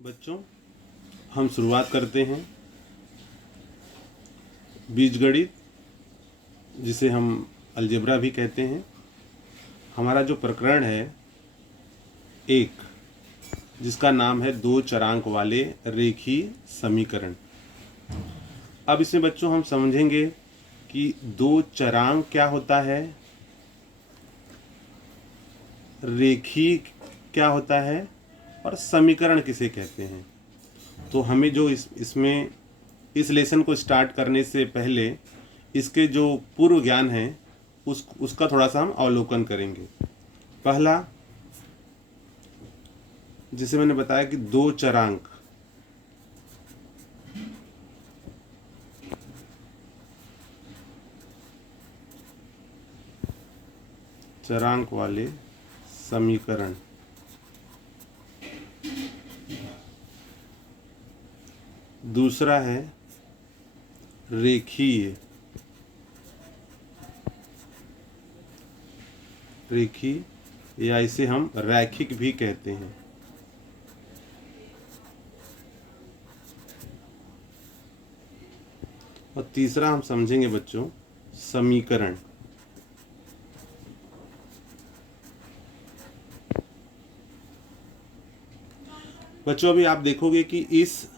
बच्चों, हम शुरुआत करते हैं बीजगणित, जिसे हम अलजेब्रा भी कहते हैं। हमारा जो प्रकरण है एक, जिसका नाम है दो चरांक वाले रेखीय समीकरण। अब इसमें बच्चों हम समझेंगे कि दो चरांक क्या होता है, रेखीय क्या होता है और समीकरण किसे कहते हैं। तो हमें जो इसमें इस लेसन को स्टार्ट करने से पहले इसके जो पूर्व ज्ञान है उसका थोड़ा सा हम अवलोकन करेंगे। पहला, जिसे मैंने बताया कि दो चरांक, चरांक वाले समीकरण। दूसरा है रेखीय या इसे हम रैखिक भी कहते हैं। और तीसरा हम समझेंगे बच्चों समीकरण। बच्चों, अभी आप देखोगे कि इस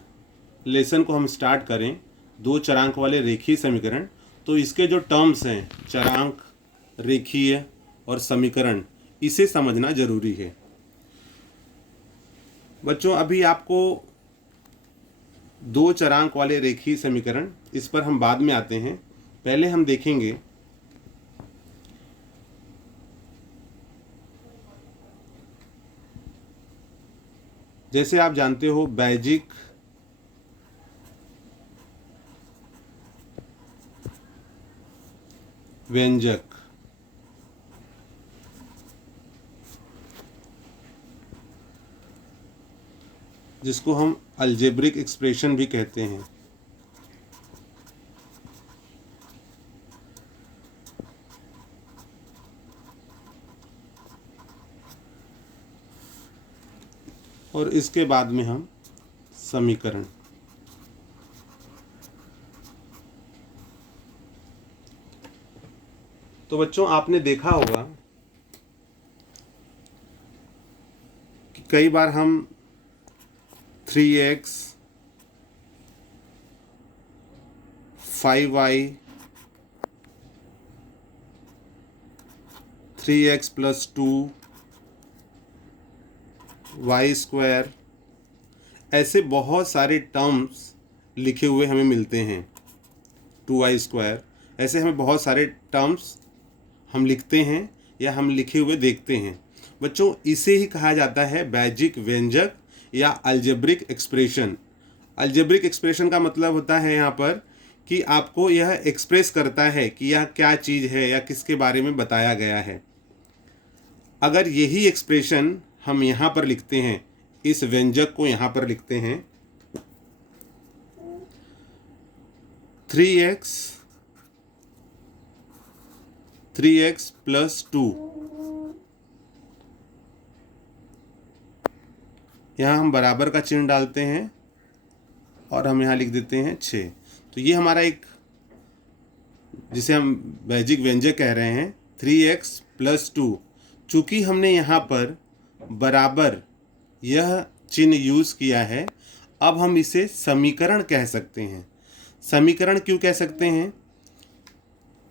लेसन को हम स्टार्ट करें दो चरांक वाले रेखीय समीकरण, तो इसके जो टर्म्स हैं चरांक, रेखीय और समीकरण, इसे समझना जरूरी है। बच्चों, अभी आपको दो चरांक वाले रेखीय समीकरण, इस पर हम बाद में आते हैं। पहले हम देखेंगे जैसे आप जानते हो बैजिक व्यंजक, जिसको हम अलजेब्रिक एक्सप्रेशन भी कहते हैं। और इसके बाद में हम समीकरण। तो बच्चों, आपने देखा होगा कि कई बार हम 3x 5y 3x + 2 y², ऐसे बहुत सारे टर्म्स लिखे हुए हमें मिलते हैं। 2y², ऐसे हमें बहुत सारे टर्म्स हम लिखते हैं या हम लिखे हुए देखते हैं। बच्चों, इसे ही कहा जाता है बैजिक व्यंजक या अलजेब्रिक एक्सप्रेशन। अलजेब्रिक एक्सप्रेशन का मतलब होता है यहाँ पर कि आपको यह एक्सप्रेस करता है कि यह क्या चीज़ है या किसके बारे में बताया गया है। अगर यही एक्सप्रेशन हम यहाँ पर लिखते हैं, इस व्यंजक को यहाँ पर लिखते हैं 3x + 2, यहाँ हम बराबर का चिन्ह डालते हैं और हम यहाँ लिख देते हैं 6। तो ये हमारा एक, जिसे हम बैजिक व्यंजक कह रहे हैं, 3x + 2। चूँकि हमने यहाँ पर बराबर यह चिन्ह यूज़ किया है, अब हम इसे समीकरण कह सकते हैं। समीकरण क्यों कह सकते हैं?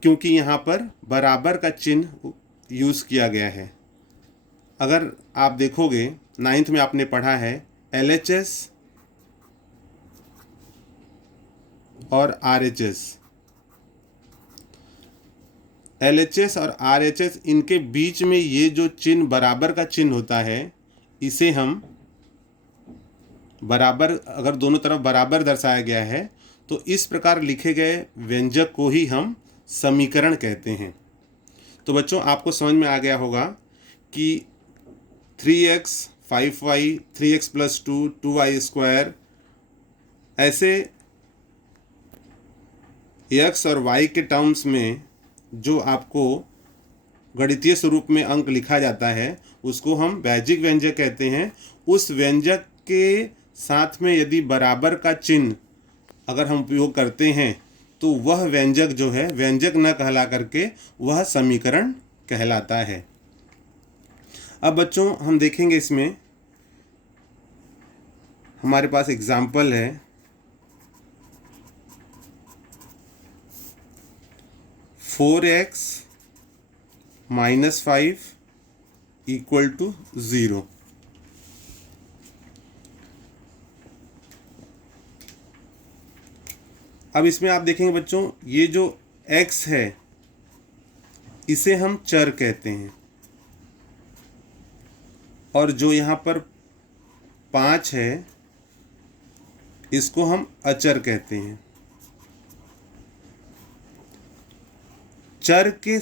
क्योंकि यहाँ पर बराबर का चिन्ह यूज़ किया गया है। अगर आप देखोगे 9th में आपने पढ़ा है LHS और RHS। LHS और RHS, इनके बीच में ये जो चिन्ह बराबर का चिन्ह होता है, इसे हम बराबर, अगर दोनों तरफ बराबर दर्शाया गया है तो इस प्रकार लिखे गए व्यंजक को ही हम समीकरण कहते हैं। तो बच्चों, आपको समझ में आ गया होगा कि 3x 5y 3x + 2 2y², ऐसे x और y के टर्म्स में जो आपको गणितीय स्वरूप में अंक लिखा जाता है, उसको हम बैजिक व्यंजक कहते हैं। उस व्यंजक के साथ में यदि बराबर का चिन्ह अगर हम उपयोग करते हैं तो वह व्यंजक जो है व्यंजक न कहला करके वह समीकरण कहलाता है। अब बच्चों हम देखेंगे इसमें हमारे पास एग्जाम्पल है 4x - 5 = 0। अब इसमें आप देखेंगे बच्चों ये जो x है इसे हम चर कहते हैं और जो यहाँ पर 5 है इसको हम अचर कहते हैं। चर के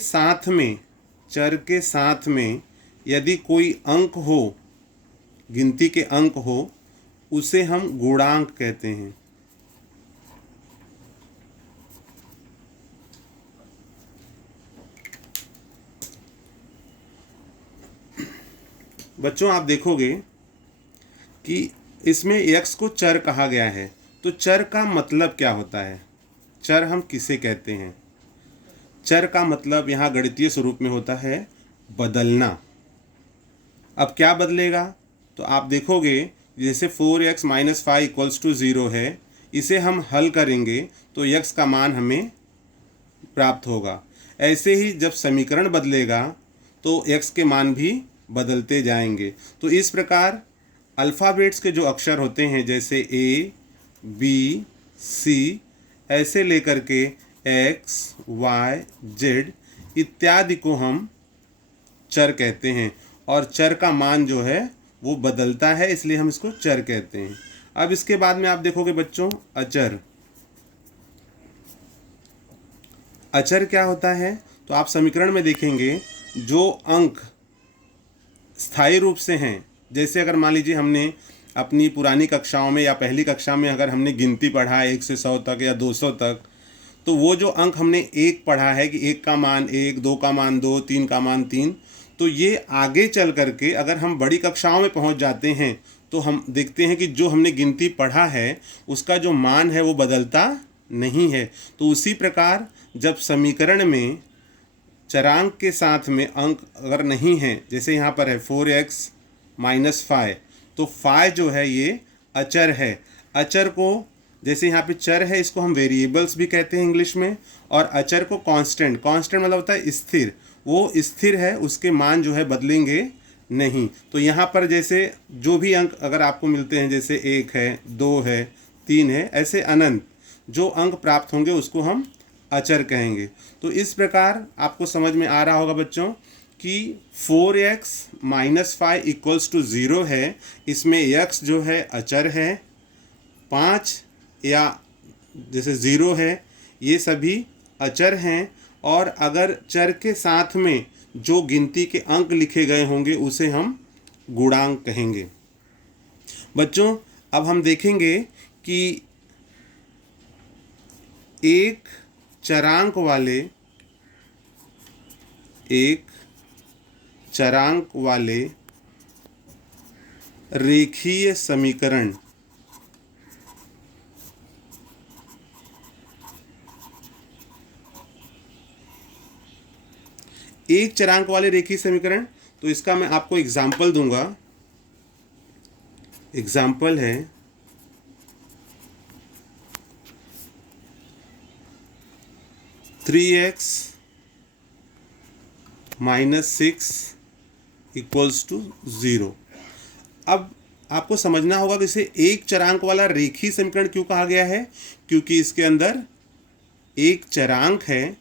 साथ में यदि कोई अंक हो, गिनती के अंक हो, उसे हम गुणांक कहते हैं। बच्चों आप देखोगे कि इसमें x को चर कहा गया है, तो चर का मतलब क्या होता है? चर हम किसे कहते हैं? चर का मतलब यहाँ गणितीय स्वरूप में होता है बदलना। अब क्या बदलेगा? तो आप देखोगे जैसे 4x - 5 = 0 है, इसे हम हल करेंगे तो x का मान हमें प्राप्त होगा। ऐसे ही जब समीकरण बदलेगा तो x के मान भी बदलते जाएंगे। तो इस प्रकार अल्फ़ाबेट्स के जो अक्षर होते हैं जैसे A, B, C ऐसे लेकर के X, Y, Z इत्यादि को हम चर कहते हैं और चर का मान जो है वो बदलता है, इसलिए हम इसको चर कहते हैं। अब इसके बाद में आप देखोगे बच्चों अचर। अचर क्या होता है? तो आप समीकरण में देखेंगे जो अंक स्थायी रूप से हैं, जैसे अगर मान लीजिए हमने अपनी पुरानी कक्षाओं में या पहली कक्षा में अगर हमने गिनती पढ़ा 1 से 100 तक या 200 तक, तो वो जो अंक हमने 1 पढ़ा है कि 1 का मान 1, 2 का मान 2, 3 का मान 3, तो ये आगे चल करके अगर हम बड़ी कक्षाओं में पहुंच जाते हैं तो हम देखते हैं कि जो हमने गिनती पढ़ा है उसका जो मान है वो बदलता नहीं है। तो उसी प्रकार जब समीकरण में चरांक के साथ में अंक अगर नहीं है, जैसे यहाँ पर है 4x - 5, तो 5 जो है ये अचर है। अचर को जैसे यहाँ पे चर है इसको हम वेरिएबल्स भी कहते हैं इंग्लिश में, और अचर को कांस्टेंट मतलब होता है स्थिर, वो स्थिर है, उसके मान जो है बदलेंगे नहीं। तो यहाँ पर जैसे जो भी अंक अगर आपको मिलते हैं जैसे 1 है, 2 है, 3 है, ऐसे अनंत जो अंक प्राप्त होंगे उसको हम अचर कहेंगे। तो इस प्रकार आपको समझ में आ रहा होगा बच्चों कि 4x - 5 = 0 है, इसमें x जो है अचर है, 5 या जैसे 0 है, ये सभी अचर हैं, और अगर चर के साथ में जो गिनती के अंक लिखे गए होंगे उसे हम गुणांक कहेंगे। बच्चों अब हम देखेंगे कि एक चरांक वाले रेखीय समीकरण एक चरांक वाले रेखीय समीकरण, तो इसका मैं आपको एग्जाम्पल दूंगा। एग्जाम्पल है 3x - 6 = 0। अब आपको समझना होगा कि इसे एक चरांक वाला रेखीय समीकरण क्यों कहा गया है, क्योंकि इसके अंदर एक चरांक है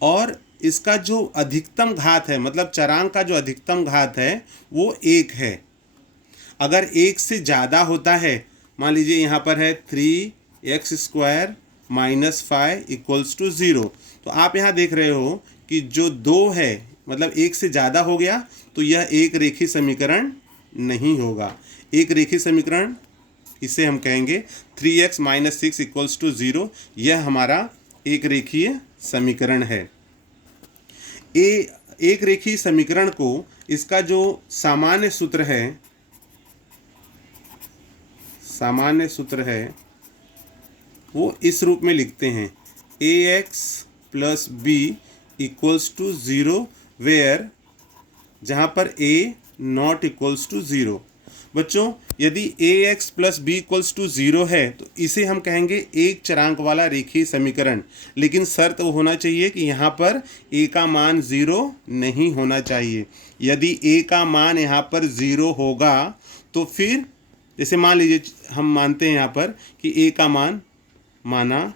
और इसका जो अधिकतम घात है, मतलब चरांक का जो अधिकतम घात है वो 1 है। अगर 1 से ज़्यादा होता है, मान लीजिए यहाँ पर है 3x² - 5 = 0, तो आप यहाँ देख रहे हो कि जो 2 है मतलब 1 से ज़्यादा हो गया तो यह एक रेखीय समीकरण नहीं होगा। एक रेखीय समीकरण इसे हम कहेंगे 3x - 6 = 0, यह हमारा एक रेखीय समीकरण है। एक रेखीय समीकरण को इसका जो सामान्य सूत्र है सामान्य सूत्र है वो इस रूप में लिखते हैं, ax plus B equals to zero where, जहाँ पर a not equals to zero. बच्चों यदि ax plus B equals to zero है तो इसे हम कहेंगे एक चरांक वाला रेखीय समीकरण, लेकिन शर्त वो होना चाहिए कि यहाँ पर a का मान ज़ीरो नहीं होना चाहिए। यदि a का मान यहाँ पर ज़ीरो होगा तो फिर जैसे मान लीजिए हम मानते हैं यहाँ पर कि a का मान माना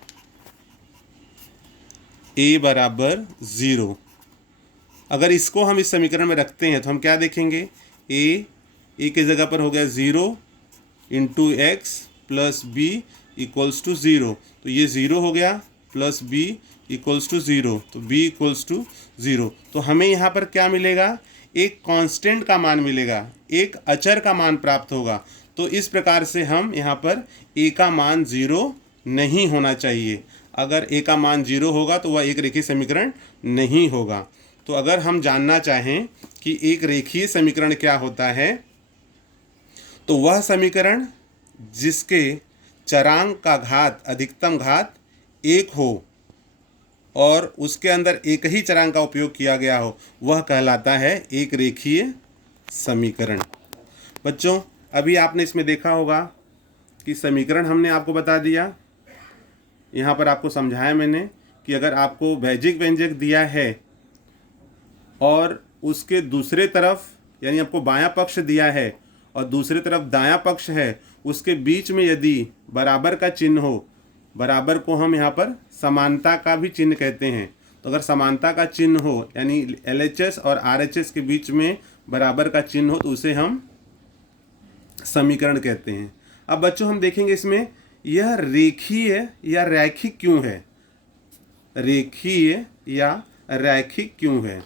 a बराबर ज़ीरो, अगर इसको हम इस समीकरण में रखते हैं तो हम क्या देखेंगे, a की जगह पर हो गया zero into X plus B equals to zero, तो ये ज़ीरो हो गया, plus B equals to zero, तो b इक्वल्स टू ज़ीरो। तो हमें यहाँ पर क्या मिलेगा, एक कांस्टेंट का मान मिलेगा, एक अचर का मान प्राप्त होगा। तो इस प्रकार से हम यहाँ पर a का मान ज़ीरो नहीं होना चाहिए। अगर a का मान ज़ीरो होगा तो वह एक रेखीय समीकरण नहीं होगा। तो अगर हम जानना चाहें कि एक रेखीय समीकरण क्या होता है, तो वह समीकरण जिसके चरांक का घात अधिकतम घात एक हो और उसके अंदर एक ही चरांक का उपयोग किया गया हो, वह कहलाता है एक रेखीय समीकरण। बच्चों अभी आपने इसमें देखा होगा कि समीकरण हमने आपको बता दिया, यहाँ पर आपको समझाया मैंने कि अगर आपको वैजिक व्यंजक दिया है और उसके दूसरे तरफ यानी आपको बायां पक्ष दिया है और दूसरी तरफ दायां पक्ष है, उसके बीच में यदि बराबर का चिन्ह हो, बराबर को हम यहाँ पर समानता का भी चिन्ह कहते हैं, तो अगर समानता का चिन्ह हो यानी LHS और RHS के बीच में बराबर का चिन्ह हो तो उसे हम समीकरण कहते हैं। अब बच्चों हम देखेंगे इसमें यह रेखीय या रैखिक क्यों है, रेखीय या रैखिक क्यों है।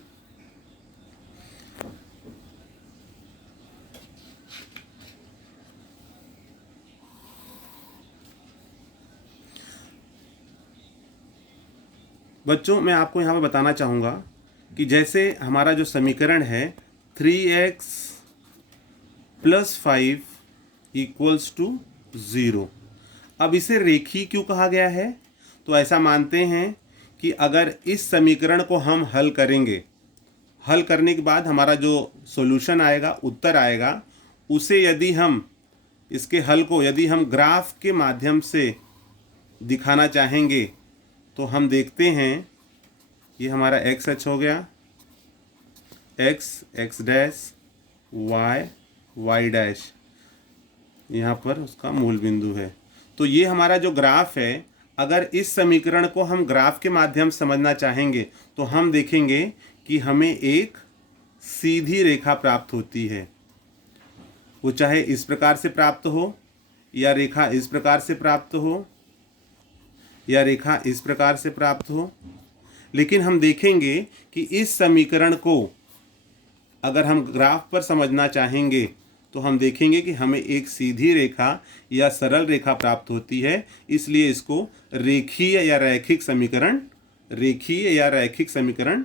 बच्चों मैं आपको यहाँ पे बताना चाहूँगा कि जैसे हमारा जो समीकरण है 3x plus 5 equals to zero, अब इसे रेखीय क्यों कहा गया है, तो ऐसा मानते हैं कि अगर इस समीकरण को हम हल करेंगे, हल करने के बाद हमारा जो सॉल्यूशन आएगा, उत्तर आएगा, उसे यदि हम इसके हल को यदि हम ग्राफ के माध्यम से दिखाना चाहेंगे तो हम देखते हैं ये हमारा एक्स अक्ष हो गया, एक्स डैश, वाई डैश, यहाँ पर उसका मूल बिंदु है। तो ये हमारा जो ग्राफ है, अगर इस समीकरण को हम ग्राफ के माध्यम से समझना चाहेंगे तो हम देखेंगे कि हमें एक सीधी रेखा प्राप्त होती है, वो चाहे इस प्रकार से प्राप्त हो या रेखा इस प्रकार से प्राप्त हो या रेखा इस प्रकार से प्राप्त हो, लेकिन हम देखेंगे कि इस समीकरण को अगर हम ग्राफ पर समझना चाहेंगे तो हम देखेंगे कि हमें एक सीधी रेखा या सरल रेखा प्राप्त होती है, इसलिए इसको रेखीय या रैखिक समीकरण, रेखीय या रैखिक समीकरण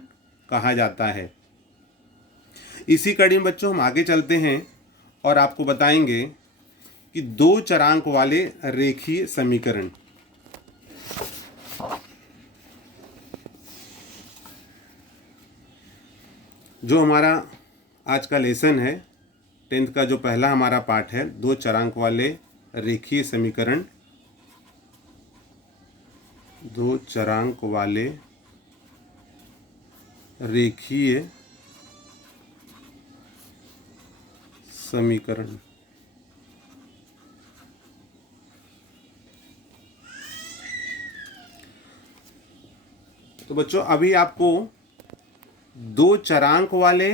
कहा जाता है। इसी कड़ी में बच्चों हम आगे चलते हैं और आपको बताएंगे कि दो चरांक वाले रेखीय समीकरण। जो हमारा आज का लेसन है, 10th का जो पहला हमारा पाठ है, दो चरांक वाले रेखीय समीकरण, दो चरांक वाले रेखीय समीकरण। तो बच्चों अभी आपको दो चरांक वाले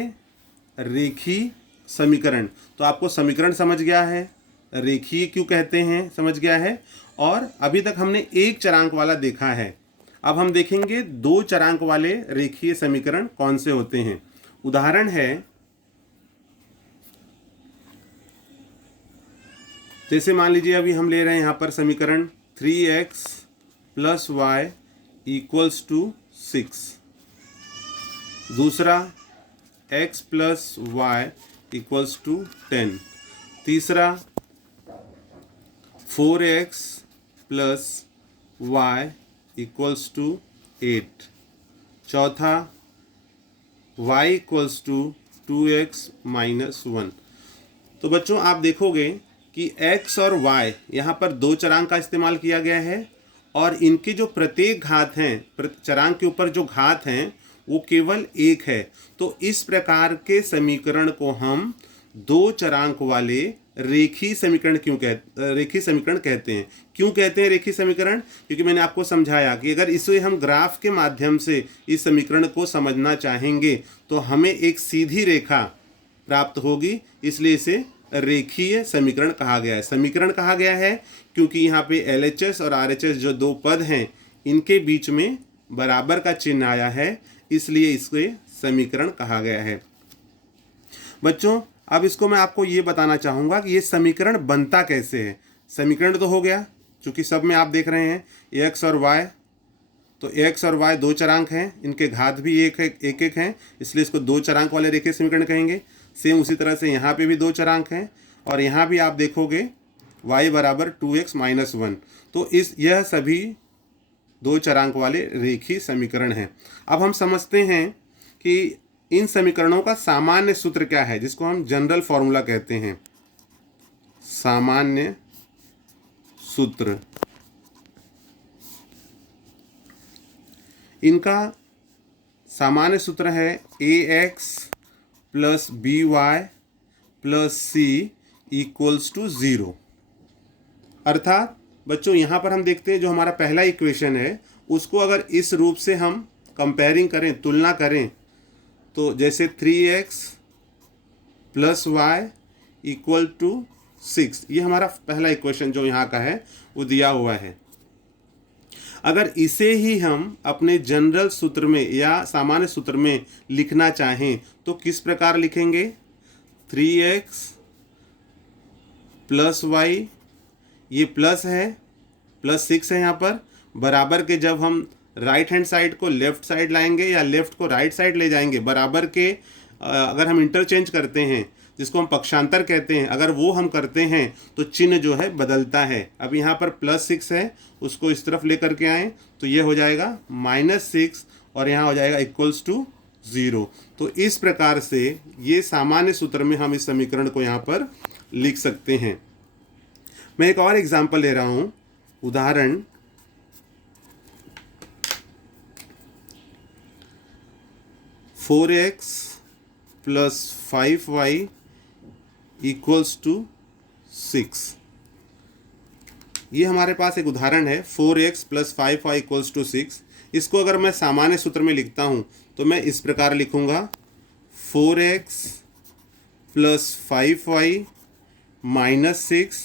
रेखीय समीकरण, तो आपको समीकरण समझ गया है, रेखीय क्यों कहते हैं समझ गया है, और अभी तक हमने एक चरांक वाला देखा है। अब हम देखेंगे दो चरांक वाले रेखीय समीकरण कौन से होते हैं। उदाहरण है जैसे मान लीजिए अभी हम ले रहे हैं यहाँ पर समीकरण 3x plus Y equals to 6, दूसरा x plus Y equals to 10, तीसरा 4x plus Y equals to 8। चौथा y equals to 2x minus 1। तो बच्चों आप देखोगे कि x और y यहाँ पर दो चरांक का इस्तेमाल किया गया है और इनकी जो प्रत्येक घात हैं, चरांक के ऊपर जो घात हैं वो केवल एक है। तो इस प्रकार के समीकरण को हम दो चरांक वाले रेखीय समीकरण कहते हैं। क्यों कहते हैं रेखीय समीकरण? क्योंकि मैंने आपको समझाया कि अगर इसे हम ग्राफ के माध्यम से इस समीकरण को समझना चाहेंगे तो हमें एक सीधी रेखा प्राप्त होगी, इसलिए इसे रेखीय समीकरण कहा गया है। समीकरण कहा गया है क्योंकि यहाँ पे LHS और RHS जो दो पद हैं इनके बीच में बराबर का चिन्ह आया है, इसलिए इसे समीकरण कहा गया है। बच्चों अब इसको मैं आपको ये बताना चाहूँगा कि ये समीकरण बनता कैसे है। समीकरण तो हो गया, चूँकि सब में आप देख रहे हैं x और y, तो x और y दो चरांक हैं, इनके घात भी एक एक हैं, इसलिए इसको दो चरांक वाले रेखीय समीकरण कहेंगे। सेम उसी तरह से यहाँ पे भी दो चरांक हैं और यहाँ भी आप देखोगे y बराबर 2x माइनस 1। तो यह सभी दो चरांक वाले रेखीय समीकरण हैं। अब हम समझते हैं कि इन समीकरणों का सामान्य सूत्र क्या है, जिसको हम जनरल फॉर्मूला कहते हैं। सामान्य सूत्र, इनका सामान्य सूत्र है ax plus by plus c equals to 0। अर्थात बच्चों यहाँ पर हम देखते हैं जो हमारा पहला इक्वेशन है उसको अगर इस रूप से हम कंपेयरिंग करें, तुलना करें, तो जैसे 3x plus Y equal to 6, ये हमारा पहला इक्वेशन जो यहाँ का है वो दिया हुआ है। अगर इसे ही हम अपने जनरल सूत्र में या सामान्य सूत्र में लिखना चाहें तो किस प्रकार लिखेंगे? 3x प्लस वाई, ये प्लस है, प्लस 6 है यहाँ पर, बराबर के जब हम राइट हैंड साइड को लेफ्ट साइड लाएंगे या लेफ्ट को राइट साइड ले जाएंगे, बराबर के अगर हम इंटरचेंज करते हैं जिसको हम पक्षांतर कहते हैं, अगर वो हम करते हैं तो चिन्ह जो है बदलता है। अब यहाँ पर प्लस 6 है, उसको इस तरफ लेकर के आएँ तो ये हो जाएगा माइनस 6 और यहाँ हो जाएगा इक्वल्स टू 0। तो इस प्रकार से ये सामान्य सूत्र में हम इस समीकरण को यहाँ पर लिख सकते हैं। मैं एक और एग्जाम्पल ले रहा हूँ, उदाहरण 4x plus 5y equals to 6। ये हमारे पास एक उदाहरण है 4x plus 5y equals to 6। इसको अगर मैं सामान्य सूत्र में लिखता हूँ तो मैं इस प्रकार लिखूँगा 4x plus 5y minus 6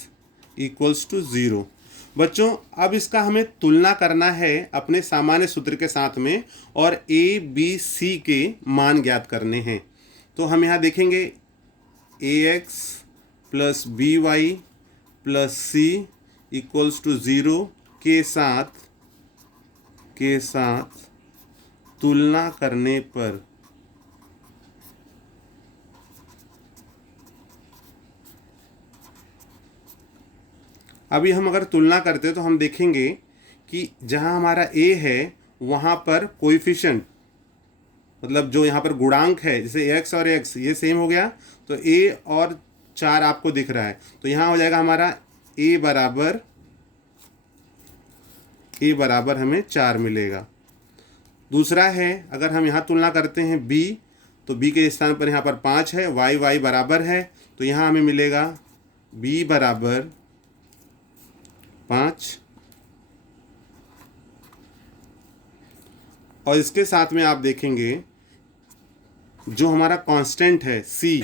equals to 0। बच्चों अब इसका हमें तुलना करना है अपने सामान्य सूत्र के साथ में और a b c के मान ज्ञात करने हैं। तो हम यहाँ देखेंगे ax plus by plus c equals to 0 के साथ तुलना करने पर अभी हम अगर तुलना करते हैं तो हम देखेंगे कि जहाँ हमारा a है वहाँ पर कोएफिशिएंट, मतलब जो यहाँ पर गुणांक है, जैसे x और x ये सेम हो गया तो a और 4 आपको दिख रहा है, तो यहाँ हो जाएगा हमारा a बराबर हमें 4 मिलेगा। दूसरा है अगर हम यहाँ तुलना करते हैं b, तो b के स्थान पर यहाँ पर 5 है, y बराबर है, तो यहाँ हमें मिलेगा b बराबर 5। और इसके साथ में आप देखेंगे जो हमारा कांस्टेंट है c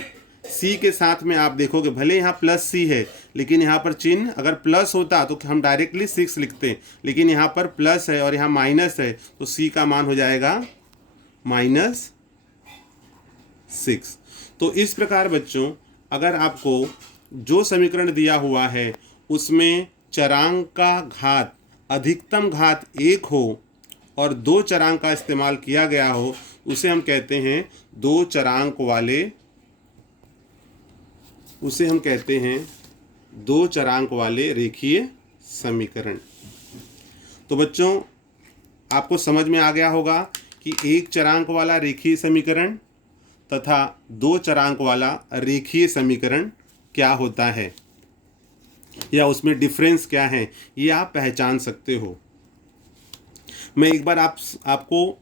के साथ में आप देखोगे भले यहाँ प्लस c है लेकिन यहाँ पर चिन्ह अगर प्लस होता तो हम डायरेक्टली 6 लिखते, लेकिन यहाँ पर प्लस है और यहाँ माइनस है तो c का मान हो जाएगा माइनस 6। तो इस प्रकार बच्चों अगर आपको जो समीकरण दिया हुआ है उसमें चरांक का घात अधिकतम घात 1 हो और दो चरांक का इस्तेमाल किया गया हो, उसे हम कहते हैं दो चरांक वाले रेखीय समीकरण। तो बच्चों आपको समझ में आ गया होगा कि एक चरांक वाला रेखीय समीकरण तथा दो चरांक वाला रेखीय समीकरण क्या होता है या उसमें डिफरेंस क्या है, ये आप पहचान सकते हो। मैं एक बार आपको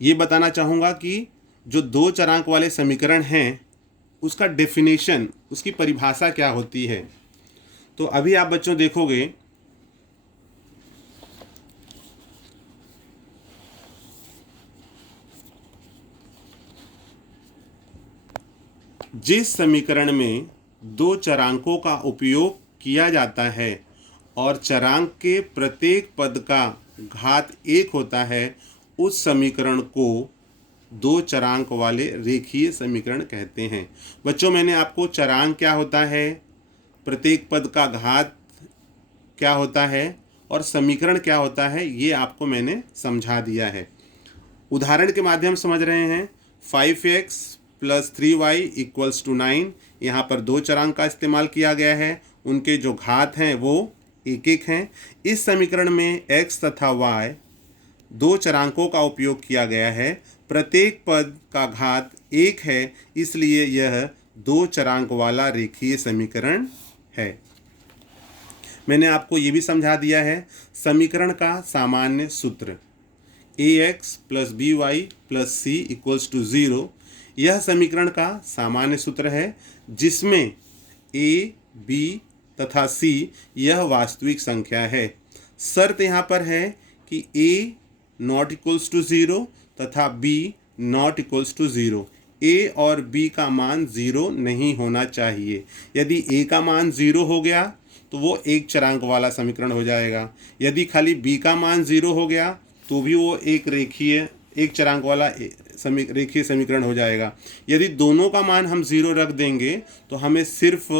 ये बताना चाहूँगा कि जो दो चरांक वाले समीकरण हैं उसका डेफिनेशन, उसकी परिभाषा क्या होती है। तो अभी आप बच्चों देखोगे जिस समीकरण में दो चरांकों का उपयोग किया जाता है और चरांक के प्रत्येक पद का घात 1 होता है, उस समीकरण को दो चरांक वाले रेखीय समीकरण कहते हैं। बच्चों मैंने आपको चरांक क्या होता है, प्रत्येक पद का घात क्या होता है और समीकरण क्या होता है, ये आपको मैंने समझा दिया है। उदाहरण के माध्यम समझ रहे हैं। 5x + 3y = 9। यहाँ पर दो चरांक का इस्तेमाल किया गया है, उनके जो घात हैं वो 1-1 हैं। इस समीकरण में x तथा y दो चरांकों का उपयोग किया गया है, प्रत्येक पद का घात 1 है, इसलिए यह दो चरांक वाला रेखीय समीकरण है। मैंने आपको ये भी समझा दिया है समीकरण का सामान्य सूत्र ax + by + c = 0। यह समीकरण का सामान्य सूत्र है जिसमें a, b तथा c यह वास्तविक संख्या है। शर्त यहाँ पर है कि a ≠ 0 तथा b ≠ 0। a और b का मान 0 नहीं होना चाहिए। यदि a का मान 0 हो गया तो वो एक चरांक वाला समीकरण हो जाएगा। यदि खाली b का मान 0 हो गया तो भी वो एक चरांक वाला रेखीय समीकरण हो जाएगा। यदि दोनों का मान हम 0 रख देंगे तो हमें सिर्फ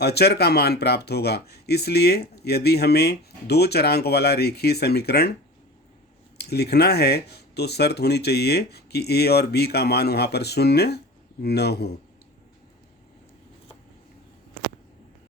अचर का मान प्राप्त होगा। इसलिए यदि हमें दो चरांक वाला रेखीय समीकरण लिखना है तो शर्त होनी चाहिए कि a और b का मान वहाँ पर 0 न हो।